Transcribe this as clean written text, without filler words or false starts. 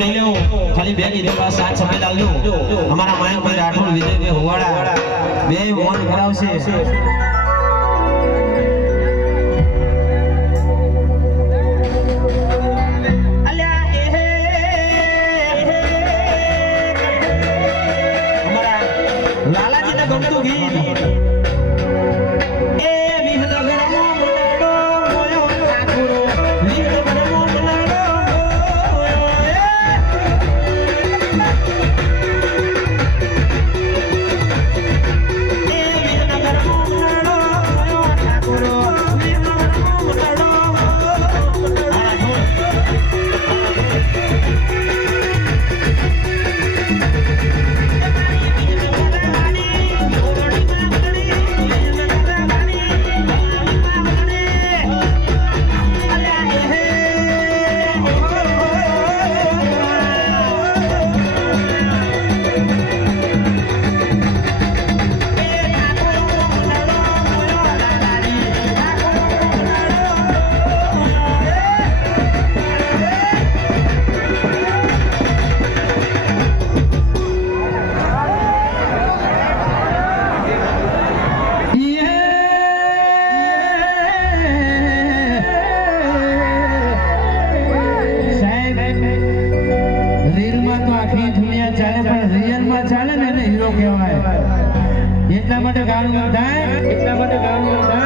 नहीं ले खाली बे की देवा साथ समय डाल दो हमारा मायक भाई राठौर विजय के होवाड़ा बे मोन कराव से अल्या ए हमारा लाला जी ने गमतू गीत ए विहनगर मोमनाडो मोयो ठाकुरो विहनगर मोमनाडो એટલા માટે ગાવાનું થાય